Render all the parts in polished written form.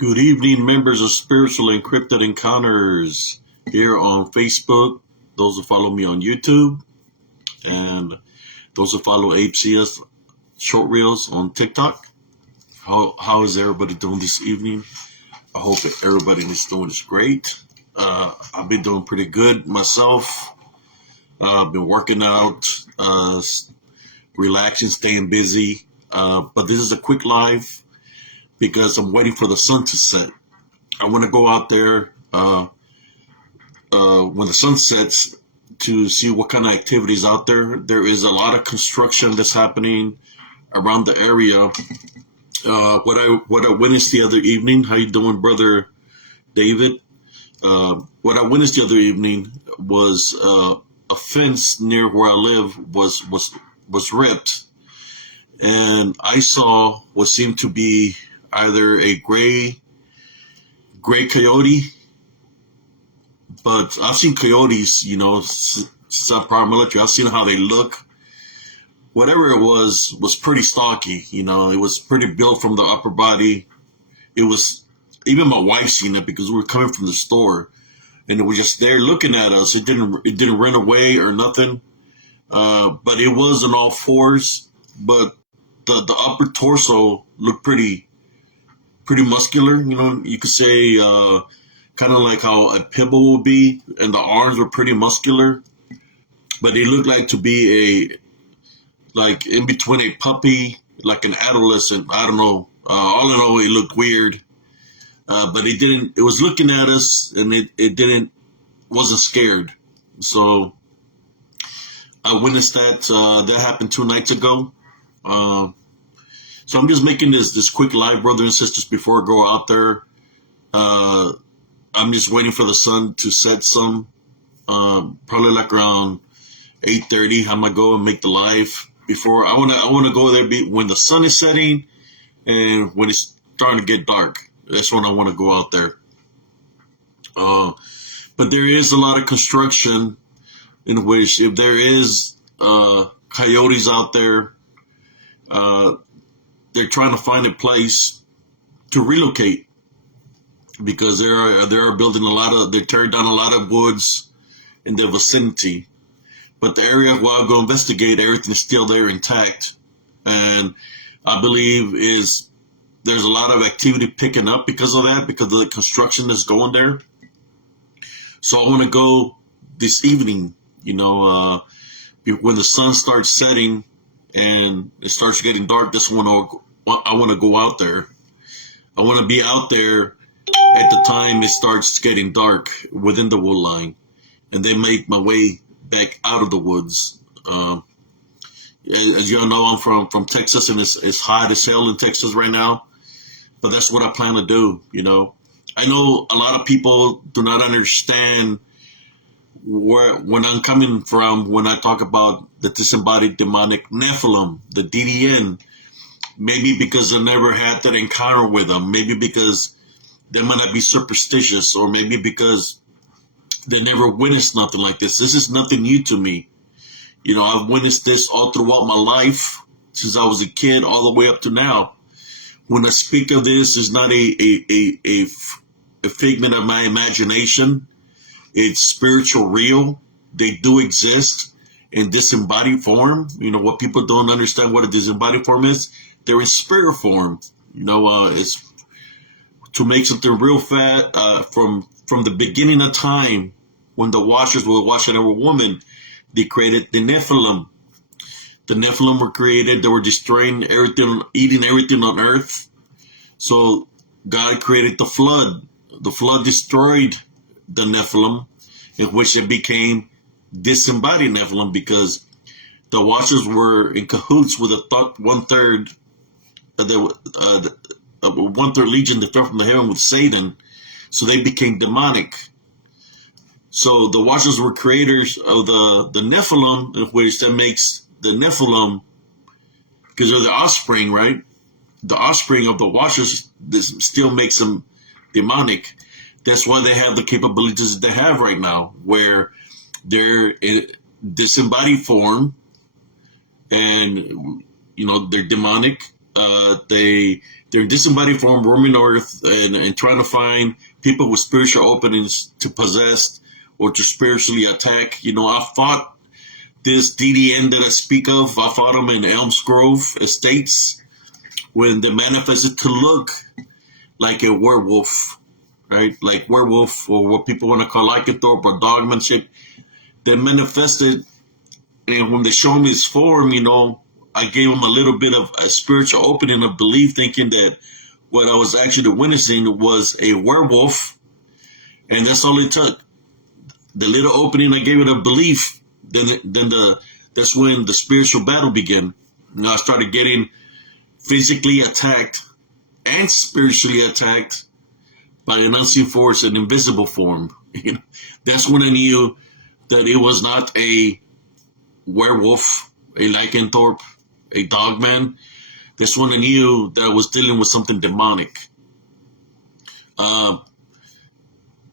Good evening, members of Spiritual Encrypted Encounters here on Facebook, those who follow me on YouTube, and those who follow APCS Short Reels on TikTok. How is everybody doing this evening? I hope that everybody is doing great. I've been doing pretty good myself. I've been working out, relaxing, staying busy. But this is a quick live because I'm waiting for the sun to set. I want to go out there when the sun sets to see what kind of activities out there. There is a lot of construction that's happening around the area. What I witnessed the other evening. How you doing, brother David? What I witnessed the other evening was a fence near where I live was ripped, and I saw what seemed to be either a gray coyote, but I've seen coyotes, since I'm part military. I've seen how they look. Whatever it was pretty stocky. It was pretty built from the upper body. It was, even my wife seen it because we were coming from the store, and it was just there looking at us. It didn't run away or nothing, but it was on all fours. But the upper torso looked pretty muscular. You could say kind of like how a pit bull would be, and the arms were pretty muscular. But it looked like to be like in between a puppy, like an adolescent. I don't know. All in all, it looked weird. But it didn't. It was looking at us, and it wasn't scared. So I witnessed that. That happened 2 nights ago. So I'm just making this quick live, brothers and sisters, before I go out there. I'm just waiting for the sun to set some. Probably like around 8:30. I might go and make the live before. I wanna go there when the sun is setting and when it's starting to get dark. That's when I want to go out there. But there is a lot of construction in which, if there is coyotes out there, they're trying to find a place to relocate because they are building they're tearing down a lot of woods in the vicinity. But the area where I'll go investigate, everything's still there intact. And I believe there's a lot of activity picking up because of that, because of the construction that's going there. So I want to go this evening, when the sun starts setting and it starts getting dark. That's when I want to go out there. I want to be out there at the time it starts getting dark within the wood line, and then make my way back out of the woods. As y'all know, I'm from Texas, and it's hot as hell in Texas right now. But that's what I plan to do. I know a lot of people do not understand when I'm coming from when I talk about the disembodied demonic Nephilim, the DDN. Maybe because I never had that encounter with them. Maybe because they might not be superstitious, or maybe because they never witnessed nothing like this. This is nothing new to me. I've witnessed this all throughout my life, since I was a kid all the way up to now. When I speak of this, it's not a figment of my imagination. It's spiritual real. They do exist in disembodied form. What people don't understand what a disembodied form is, they're in spirit form. It's to make something real fat from the beginning of time, when the watchers were watching over woman, they created the Nephilim. The Nephilim were created. They were destroying everything, eating everything on earth. So God created the flood. The flood destroyed the Nephilim, in which it became disembodied Nephilim, because the watchers were in cahoots with one-third legion that fell from the heaven with Satan. So they became demonic. So the watchers were creators of the Nephilim, in which that makes the Nephilim, because they're the offspring, right? The offspring of the watchers, this still makes them demonic. That's why they have the capabilities that they have right now, where they're in disembodied form, and they're demonic. They're in disembodied form, roaming Earth, and trying to find people with spiritual openings to possess or to spiritually attack. I fought this DDN that I speak of. I fought him in Elms Grove Estates when they manifested to look like a werewolf, right? Like werewolf, or what people want to call lycanthrope or dogmanship. They manifested, and when they showed me his form, I gave him a little bit of a spiritual opening of belief, thinking that what I was actually witnessing was a werewolf, and that's all it took. The little opening I gave it of belief, that's when the spiritual battle began. I started getting physically attacked and spiritually attacked by an unseen force, an invisible form. That's when I knew that it was not a werewolf, a lycanthrope, a dogman. That's when I knew that I was dealing with something demonic.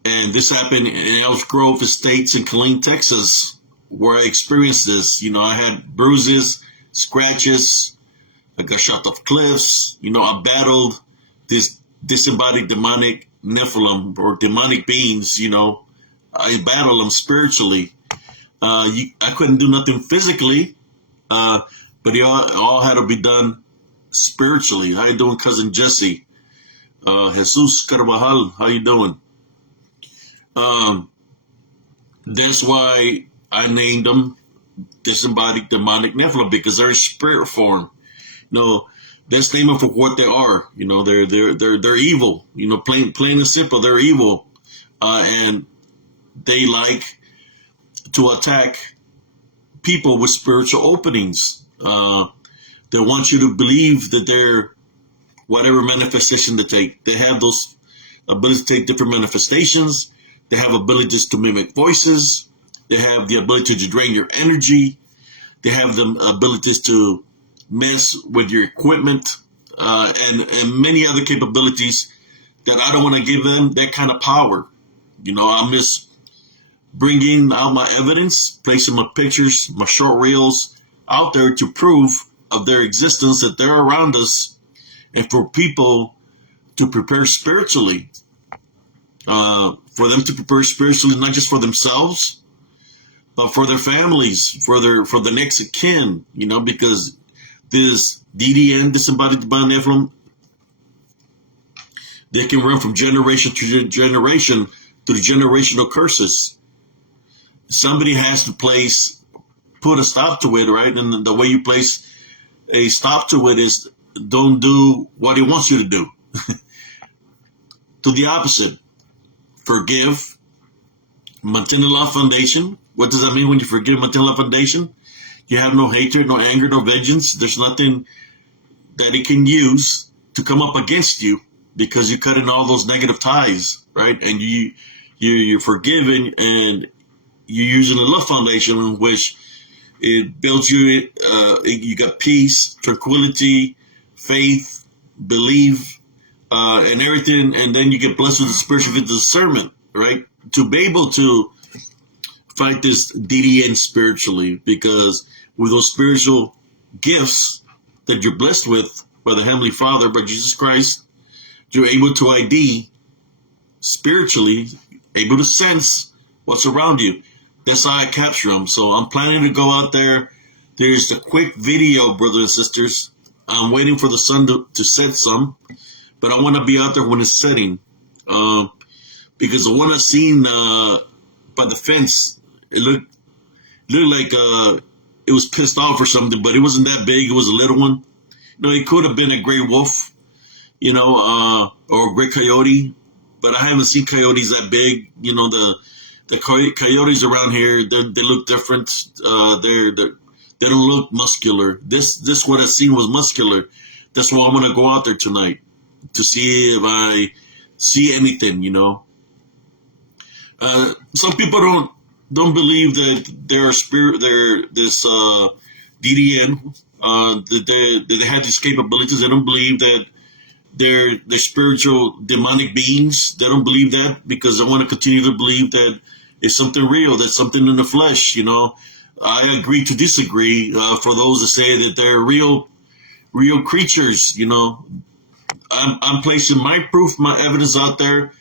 And this happened in Elms Grove Estates in Killeen, Texas, where I experienced this. I had bruises, scratches. I got shot off cliffs. I battled this disembodied demonic Nephilim or demonic beings. I battled them spiritually. I couldn't do nothing physically, but it all had to be done spiritually. How you doing, Cousin Jesse? Jesus Carvajal, how you doing? That's why I named them disembodied demonic Nephilim, because they're in spirit form. Let's name them for what they are. They're evil. Plain and simple, they're evil, and they like to attack people with spiritual openings. They want you to believe that they're whatever manifestation they take. They have those abilities to take different manifestations. They have abilities to mimic voices. They have the ability to drain your energy. They have the abilities to mess with your equipment, and many other capabilities that I don't want to give them that kind of power. I'm just bringing out my evidence, placing my pictures, my short reels out there to prove of their existence, that they're around us, and for people to prepare spiritually. For them to prepare spiritually, not just for themselves, but for their families, for the next of kin, because this DDN, disembodied divine Nephilim, they can run from generation to generation through generational curses. Somebody has to put a stop to it, right? And the way you place a stop to it is don't do what he wants you to do. Do the opposite. Forgive, maintain a love foundation. What does that mean when you forgive, maintain a love foundation? You have no hatred, no anger, no vengeance. There's nothing that it can use to come up against you, because you cut in all those negative ties, right? And you're forgiving, and you're using a love foundation in which it builds you. You got peace, tranquility, faith, belief, and everything, and then you get blessed with the spiritual discernment, right? To be able to fight this DDN spiritually, because with those spiritual gifts that you're blessed with by the Heavenly Father, by Jesus Christ, you're able to ID spiritually, able to sense what's around you. That's how I capture them. So I'm planning to go out there. There's the quick video, brothers and sisters. I'm waiting for the sun to set some. But I want to be out there when it's setting, because the one I seen by the fence, it looked like it was pissed off or something, but it wasn't that big. It was a little one. It could have been a gray wolf, or a gray coyote, but I haven't seen coyotes that big. The coyotes around here, they look different. They don't look muscular. This what I seen was muscular. That's why I'm gonna go out there tonight, to see if I see anything, Some people don't believe that their spirit, this DDN, that they have these capabilities. They don't believe that they're spiritual demonic beings. They don't believe that, because they want to continue to believe that it's something real, that's something in the flesh. I agree to disagree. For those that say that they're real real creatures. I'm placing my proof, my evidence out there,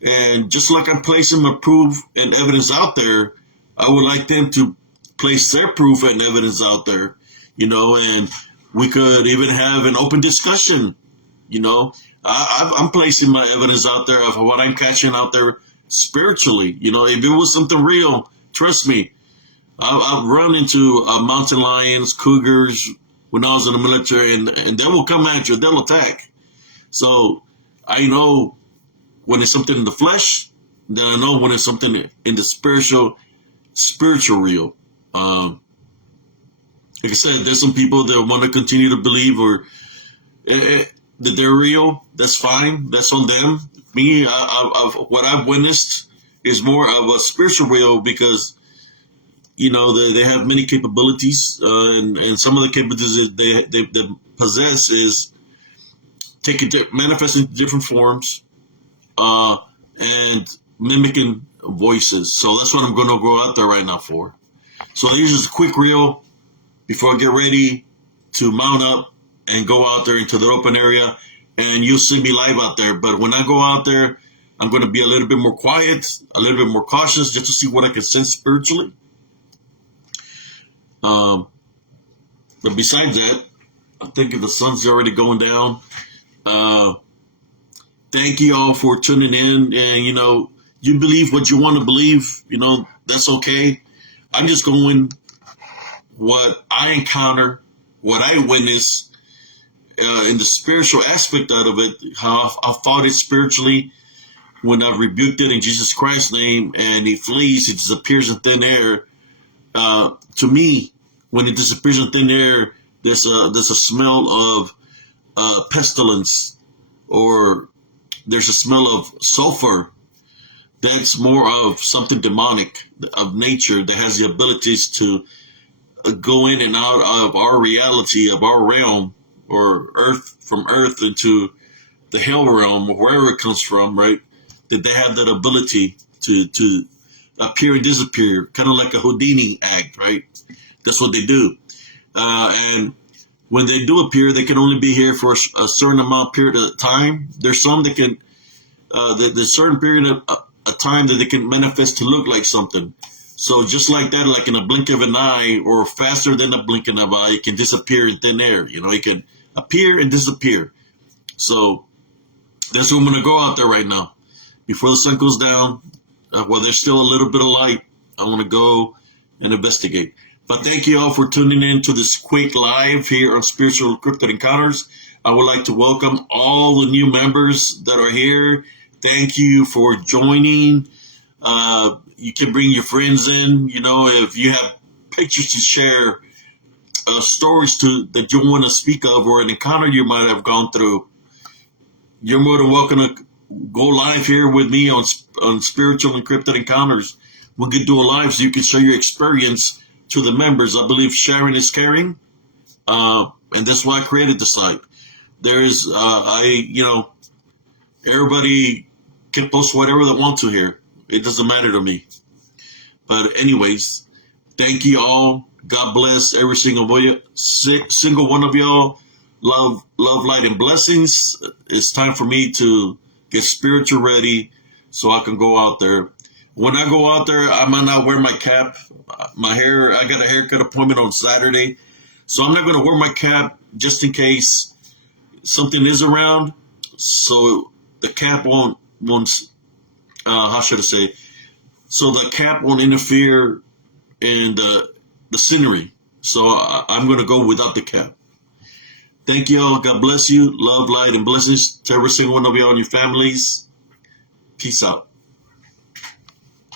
and just like I'm placing my proof and evidence out there, I would like them to place their proof and evidence out there, and we could even have an open discussion. I'm placing my evidence out there of what I'm catching out there spiritually. If it was something real, trust me, I've run into mountain lions, cougars when I was in the military, and they will come at you, they'll attack. So I know when it's something in the flesh, then I know when it's something in the spiritual real. Like I said, there's some people that want to continue to believe or that they're real. That's fine. That's on them. Me, what I've witnessed is more of a spiritual real because, they have many capabilities, and some of the capabilities that they possess is manifesting different forms, and mimicking voices. So that's what I'm going to go out there right now for. So here's just a quick reel before I get ready to mount up and go out there into the open area, and you'll see me live out there. But when I go out there, I'm going to be a little bit more quiet, a little bit more cautious, just to see what I can sense spiritually. But besides that, I think the sun's already going down. Thank you all for tuning in, and you believe what you want to believe, that's okay. I'm just going what I encounter, what I witness, in the spiritual aspect out of it, how I fought it spiritually when I rebuked it in Jesus Christ's name, and it flees, it disappears in thin air. To me, when it disappears in thin air, there's a smell of pestilence, or there's a smell of sulfur. That's more of something demonic of nature that has the abilities to go in and out of our reality, of our realm, or from earth into the hell realm, or wherever it comes from, right? That they have that ability to appear and disappear, kind of like a Houdini act, right? That's what they do. And when they do appear, they can only be here for a certain period of time. There's some that can, there's certain period of a time that they can manifest to look like something. So just like that, like in a blink of an eye, or faster than a blink of an eye, it can disappear in thin air. It can appear and disappear. So that's what I'm going to go out there right now. Before the sun goes down, while there's still a little bit of light, I want to go and investigate. But thank you all for tuning in to this quick live here on Spiritual Cryptid Encounters. I would like to welcome all the new members that are here. Thank you for joining. You can bring your friends in. If you have pictures to share, stories that you want to speak of, or an encounter you might have gone through, you're more than welcome to go live here with me on Spiritual and Cryptid Encounters. We could do a live so you can share your experience to the members. I believe sharing is caring, and that's why I created the site. There is, everybody can post whatever they want to here. It doesn't matter to me. But anyways, thank you all. God bless every single one of y'all. Love, light, and blessings. It's time for me to get spiritual ready so I can go out there. When I go out there, I might not wear my cap. My hair, I got a haircut appointment on Saturday. So I'm not going to wear my cap just in case something is around. So the cap won't how should I say? So the cap won't interfere in the scenery. So I'm going to go without the cap. Thank you all. God bless you. Love, light, and blessings to every single one of y'all and your families. Peace out.